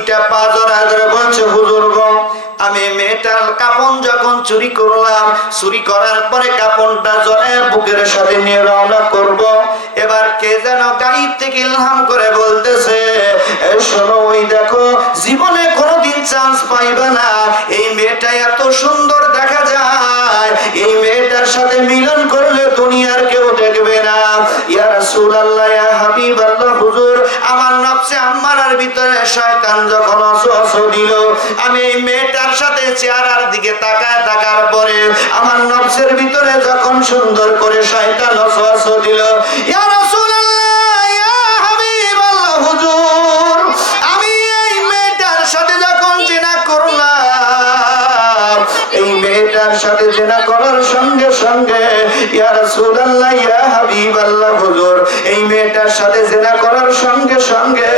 দুইটা পা জড়ায় ধরে বলছে, হুজুর গো, আমি মেয়েটার কাপড় যখন চুরি করলাম, চুরি করার পরে কাপড়টা জড়ায় বুকের সাথে নিয়ে রওনা করব। এবার কে যেন গায়েব থেকে ইলহাম করে বলতেছে, শোনো, ওই দেখো, জীবনে কোনোদিন চান্স পাইবে না, এই মেয়েটা এত সুন্দর দেখা যায়, এই মেয়েটার সাথে মিলন করলে দুনিয়ার কেউ দেখবে না। ইয়া রাসূলুল্লাহ, ইয়া হাবিবাল্লাহ, হুজুর, আমার নফসে আম্মারার ভিতরে শয়তান যখন ওয়াসওয়াসা দিল, আমি এই মেয়েটার সাথে চেহারার দিকে তাকায়, তাকার পরে আমার নফসের ভিতরে যখন সুন্দর করে শয়তান ওয়াসওয়াসা দিল, ইয়া রাসূলুল্লাহ, ইয়া হাবিবাল্লাহ, হুজুর, আমি এই মেয়েটার সাথে যখন জিনা করলাম, এই মেয়েটার সাথে জিনা করার সঙ্গে সঙ্গে, ইয়া রাসূলুল্লাহ, ইয়া হাবিবাল্লাহ, হুজুর, এই মেয়েটার সাথে জিনা করার সঙ্গে সঙ্গে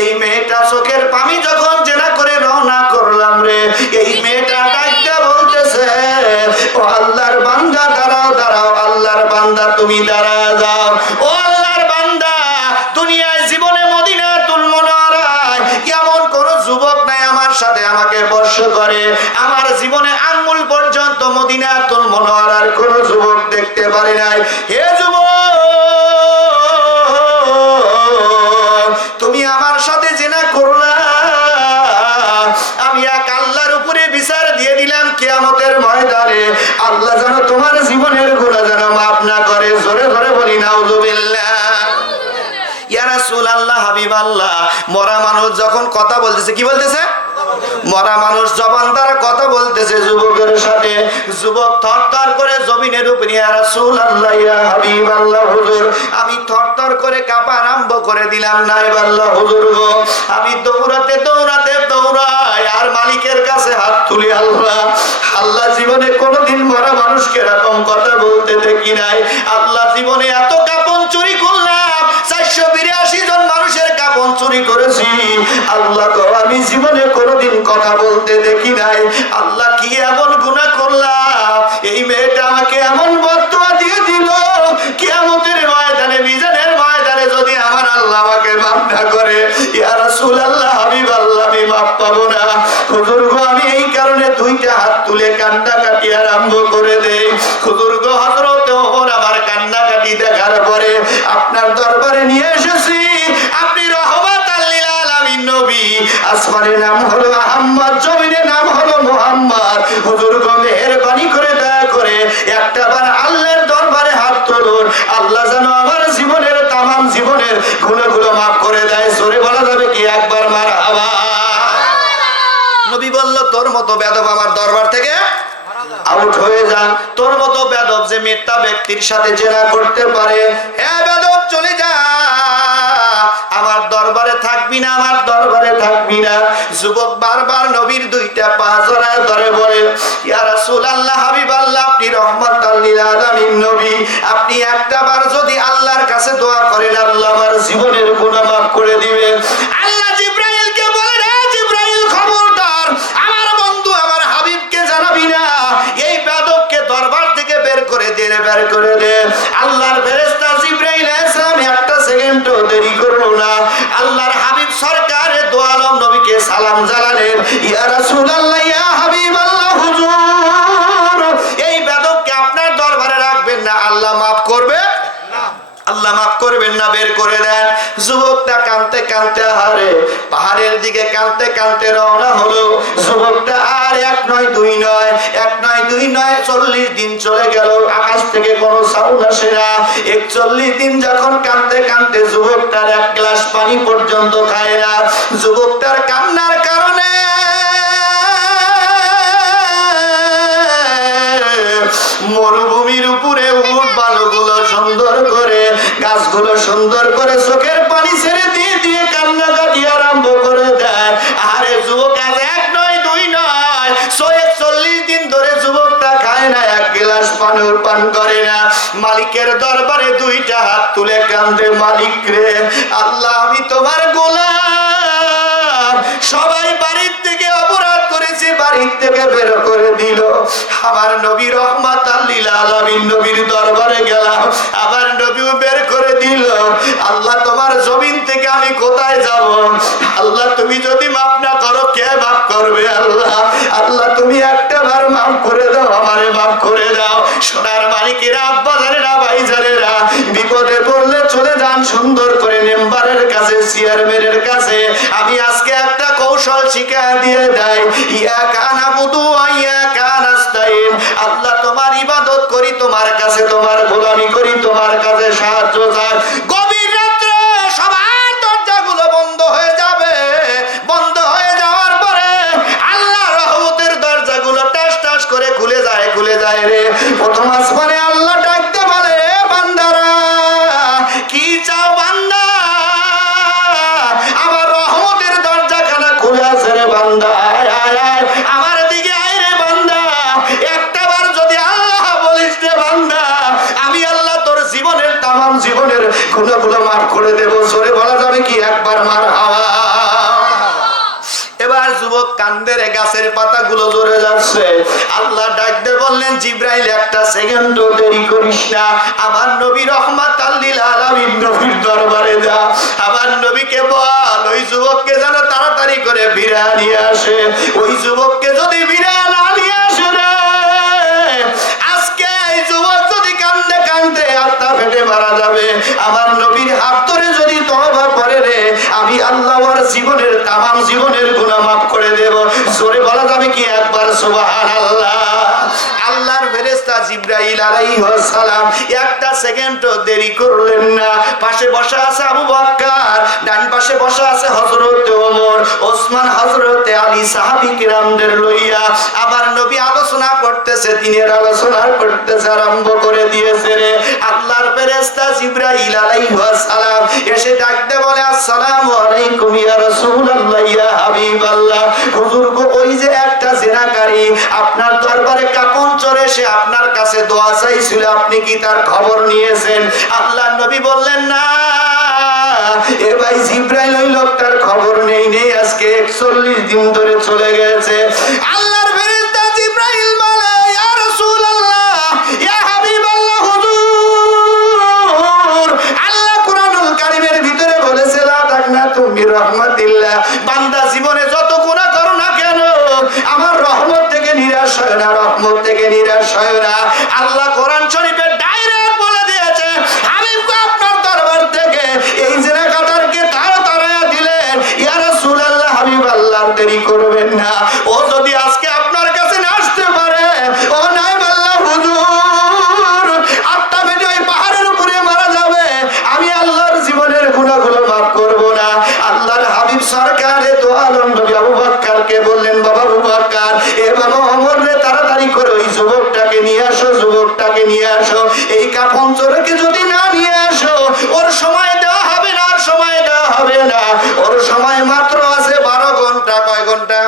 এই মেয়েটা চোখের পানি যখন জিনা করে রওনা করলাম রে, এই মেয়েটা ডাকতে বলতেছে, ও আল্লাহর বান্দা, দাঁড়াও দাঁড়াও, আল্লাহর বান্দা তুমি দাঁড়া যাও, ও আল্লাহর বান্দা, দুনিয়ায় জীবনে মদিনাতুল মুনাওয়ারায় এমন কোন যুবক নাই আমার সাথে আমাকে স্পর্শ করে, আমার জীবনে আঙ্গুল পর্যন্ত মদিনাতুল মুনাওয়ারার কোন যুবক দেখতে পারি নাই। হে যুবক, তুমি আমার সাথে জিনা করলা, আমি এক আল্লাহর উপরে বিচার দিয়ে দিলাম কিয়ামতের ময়দানে, আল্লাহ যেন তোমার জীবনের গুনাহ যেন মাফ না করে। জোরে জোরে বলি নাউযুবিল্লাহ। ইয়া রাসূলুল্লাহ, হাবিবাল্লাহ, মরা মানুষ যখন কথা বলতেছে, কি বলতেছে? মরা মানুষ জবান দ্বারা কথা বলতেছে যুবকের সাথে, যুবক থরথর করে জমিনের উপরে, ইয়া রাসূলুল্লাহ, ইয়া হাবিবাল্লাহ, হুজুর, আমি থরথর করে কাঁপা আরম্ভ করে দিলাম, নাইবাল্লাহ, হুজুর গো, আমি দৌড়াতে দৌড়াতে দৌড়াই আর মালিকের কাছে হাত তুলি, আল্লাহ, আল্লাহ, জীবনে কোনোদিন মরা মানুষকে এরকম কথা বলতে দেখি নাই, আল্লাহ, জীবনে এত কাপড় চুরি করলাম, 482 জন মানুষের কাপড় চুরি করেছি, আল্লাহ গো, আমি জীবনে কোনোদিন কথা বলতে দেখি নাই, আল্লাহ, কি এমন গুনাহ করলাম, এই মেয়েটা আমাকে এমন বদদুয়া দিয়ে দিল, কিয়ামতের ময়দানে, মিজানের ময়দানে যদি আমার আল্লাহ আমাকে মাফ না করে, ইয়া রাসূলুল্লাহ, হাবিবাল্লাহ, আমি মাফ পাবো না। হুজুর গো, আমি এই কারণে দুইটা হাত তুলে কান্নাকাটি আরম্ভ করে দেই। হুজুর গো, হযরত ওমর আমার কান্নাকাটি দেখার পরে আপনার দরবারে নিয়ে এসেছি, আপনি রহমাতাল লিল আলামিন নবী, আসমানের নাম হলো আহমদ, জমিনের নাম হলো মুহাম্মদ, হুজুর গো, মেহেরবানি করে দয়া করে একটাবার আল্লাহর দরবারে হাত তুলুন, আল্লাহ যেন আমার জীবনের তামাম জীবনের গুনাহগুলো মাফ করে দেয়। জোরে বলা যাবে কি একবার মারহাবা? নবী বলল, তোর মতো বেদব আমার দরবার থেকে আউট হয়ে যা, তোর মতো বেদব যে মিথ্যা ব্যক্তির সাথে জেনা করতে পারে, এ বেদব চলে যা, আমার দরবারে থাকবি না, আমার দরবারে থাকবি না। যুবক বারবার নবীর দুইটা পা জড়ায় ধরে বলে, ইয়া রাসূলুল্লাহ, হাবিবাল্লাহ, আপনি রহমাতাল লিল আলামিন নবী, আপনি একটাবার যদি আল্লাহর কাছে দোয়া করেন, আল্লাহ আমার জীবনের গুনাহ মাফ করে দিবে। আল্লাহ জিবরাইলকে বলে, রে জিবরাইল, খবরদার, আমার বন্ধু আমার হাবিবকে জানাবি না, এই বেদবকে দরবার থেকে বের করে দে, বের করে দে। আল্লাহর ফেরেশতা জিবরাইল আলাইহিস সালাম একটা সেকেন্ডও দেরি করলো না, আল্লাহর হাবিব সরকারে দো আলম নবীকে সালাম জানালেন, ইয়া রাসূলুল্লাহ, ইয়া হাবিবাল্লাহ, হুজুর, এই বেদবকে আপনার দরবারে রাখবেন না, আল্লাহ মাফ করবে না, আল্লাহ মাফ করবেন না, বের করে দেন। যুবকটা কাঁদতে কাঁদতে হারে পাহাড়ের দিকে কাঁদতে কাঁদতে রওনা হলো। যুবকটা আর এক নয় দুই নয়, এক নয় দুই নয়, 40 দিন চলে গেল, আকাশ থেকে কোনো সাউন্ড আসে না। 41 দিন যখন কাঁদতে কাঁদতে যুবকটার এক গ্লাস পানি পর্যন্ত খায় না, যুবকটার কান্নার কারণে মরুভূমির উপরে উট বালুগুলো সুন্দর করে, গাছগুলো সুন্দর করে চোখের পানি ছেড়ে দিয়ে দিয়ে কান্নাকাটি আরম্ভ করে দেয়। আরে যুবক, আজ এক নয় দুই নয়, 41 দিন ধরে যুবকটা খায় না, এক গ্লাস পানির পান করে না। মালিকের দরবারে দুইটা হাত তুলে কান্দে, মালিক রে, আল্লাহ, আমি তোমার গোলাম, সবাই বাড়ির থেকে অপরাধ করেছে, বাড়ির থেকে বের করে দিল, আমার নবী রহমাতাল লিল আলামিন নবীর দরবারে গেলাম, আমার নবীও বের করে দিল। আল্লাহ, তোমার জমিন থেকে আমি কোথায় যাব? আল্লাহ, তুমি যদি মাফ না করবে আল্লাহ। আল্লাহ তুমি একটা বার মাফ করে দাও, আমারে মাফ করে দাও। সোনার মালিকেরা, আব্বা জানেরা, ভাই জানেরা, বিপদে পড়লে চলে যান সুন্দর করে মেম্বারের কাছে, চেয়ারম্যানের কাছে। আমি আজকে একটা কৌশল শিখা দিয়ে দেয়, ইয়াকা নাবুদু ওয়া ইয়াকা নাস্তাইন। আল্লাহ তোমার ইবাদত করি, তোমার কাছে তোমার গোলামি করি, তোমার কাছে সাহায্য চাই। গভীর রাত্রে সবার দরজাগুলো বন্ধ হয়ে যাবে। বন্ধ হয়ে যাওয়ার পরে আল্লাহ রহমতের দরজাগুলো টাস টাস করে খুলে যায়, খুলে যায় রে। প্রথম আসমানে আল্লাহ ডাকতে বলে, বান্দারা কি চাও বান্দা? আমার রহমতের দরজাখানা খুলে আছে রে বান্দা, আয় আয় আয় আমার দিকে আয় রে বান্দা। একটা বার যদি আল্লাহ বলিস রে বান্দা, আমি আল্লাহ তোর জীবনের তামাম জীবনের গুনাহগুলো মাফ করে দেব। জোরে বলা যাবে কি একবার মারহাবা? এবার যুবক কান্দের, গাছের পাতাগুলো ঝরে যাচ্ছে। আল্লাহ ডাকতে বললেন, জিব্রাইল একটা সেকেন্ড দেরি করিস না, আমার নবী রহমাতাল লিল আলামিন নবীর দরবারে যা। আমার নবীকে বল ওই যুবককে যেন তাড়াতাড়ি করে ফিরে নিয়ে আসে। ওই যুবককে যদি ফিরে না নিয়ে আসে রে, আজকে এই যুবক যদি কান্দে কান্দে আত্মা ফেটে মারা যাবে। আমার নবীর হাত ধরে যদি তওবা করে রে, আমি আল্লাহ ওর জীবনের তামাম জীবনের গুনাহ মাফ করে দেব। জোরে বলা যাবে কি একবার সুবহানাল্লাহ? আল্লাহর ফেরেশতা জিবরাইল আলাইহিস সালাম একটা সেকেন্ডও দেরি করলেন না। পাশে বসা আছে আবু বকর, ডান পাশে বসা আছে হযরত ওমর, ওসমান, হযরত আলী, সাহাবী কিরামদের লইয়া আবার নবী আলোচনা করতেছে, দিনের আলোচনা করতেছে, আরম্ভ করে দিয়েছে রে। আল্লাহর ফেরেশতা জিবরাইল আলাইহিস সালাম এসে ডাকতে বলে, আসসালামু আলাইকুম ইয়া রাসূলুল্লাহ, ইয়া হাবিবাল্লাহ। হুজুর গো, ওই যে একটা জিনাকারী আপনার দরবারে কাপন চড়ে সে আপনার কাছে দোয়া চাইছিল, আপনি কি তার খবর নিয়েছেন? আল্লাহর নবী বললেন, না এ ভাই জিবরাইল ওই লোকটার খবর নেই, আজকে 41 দিন ধরে চলে গেছে। আল্লাহর ফেরেশতা জিবরাইল বলে, ইয়া রাসূলুল্লাহ, ইয়া হাবিবাল্লাহ, হুজুর আল্লাহ কুরআনুল কারীমের ভিতরে বলেছে, লা তাকনাতু মির রাহমাতিল্লাহ, বান্দা জীবনে যত গুনাহ করো না কেন আমার রহমত থেকে নিরাশ হয় না, রহমত থেকে নিরাশ হয় না। আল্লাহ কোরআন শরীফে ডাইরেক্ট বলে দিয়েছে, হাবিবকে আপনার দরবার থেকে এই জিনাকারকে তাড়াতাড়ি দিলেন। ইয়া রাসূলুল্লাহ, হাবিব আল্লাহর দেরি করবেন না। ও যদি আজকে আপনার কাছে না আসতে পারে, ও নাই আল্লাহ হুজুর আত্মা বেজে ওই পাহাড়ের উপরে মারা যাবে, আমি আল্লাহর জীবনের গুনাহগুলো মাফ করব না। আল্লাহর হাবিব সরকারে তো আলম নবী আবু বকরকে বললেন, বাবা আবু বকর, এ বাবা ওমর রে তাড়াতাড়ি করে ওই যুবকটাকে নিয়ে আসো, যুবকটাকে নিয়ে আসো। এই কাফন চোরকে যদি না নিয়ে আসো, ওর সময় দেওয়া হবে না, আর সময় দেওয়া হবে না। ওর সময় মাত্র আছে 12 ঘন্টা। কয় ঘন্টা?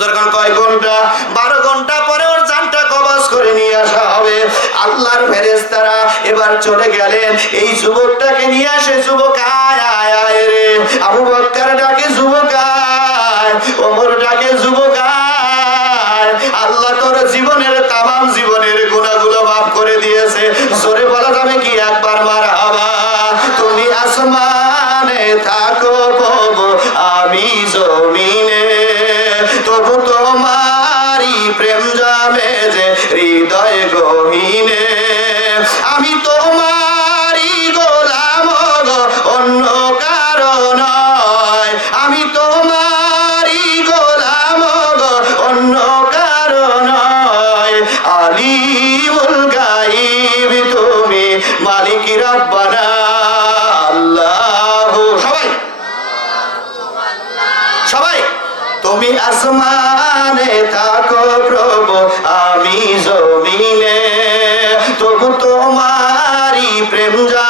যখন কয় ঘন্টা? 12 ঘন্টা পরে ওর জানটা কবজ করে নিয়ে আসা হবে। আল্লাহর ফেরেশতারা এবার চলে গেলেন, এই যুবকটাকে নিয়ে আসে। যুবক আয় আয় আয় রে। আবু বকর ডাকে, যুবক আয়। ওমর ডাকে, যুবক আয়। আল্লাহ তোর জীবনের তামাম জীবনের গুনাহগুলো মাফ করে দিয়েছে। জোরে বলা যাবে কি একবার মারহাবা? তুমি আসমানে থাকো প্রভু, আমি জমিনে, তবু তোমারই প্রেম যাবে যে হৃদয় গহীনে। আমি তোমারই গোলাম গো, অন্য কারো নয়। আমি তোমারই গোলাম গো, অন্য কারো নয়। আলিমুল গায়ব তুমি, মালিক রব্বানা আল্লাহ। সবাই সবাই তুমি আসমানে থাকো প্রভু, আমি জমিনে, তবু তোমারই প্রেম যা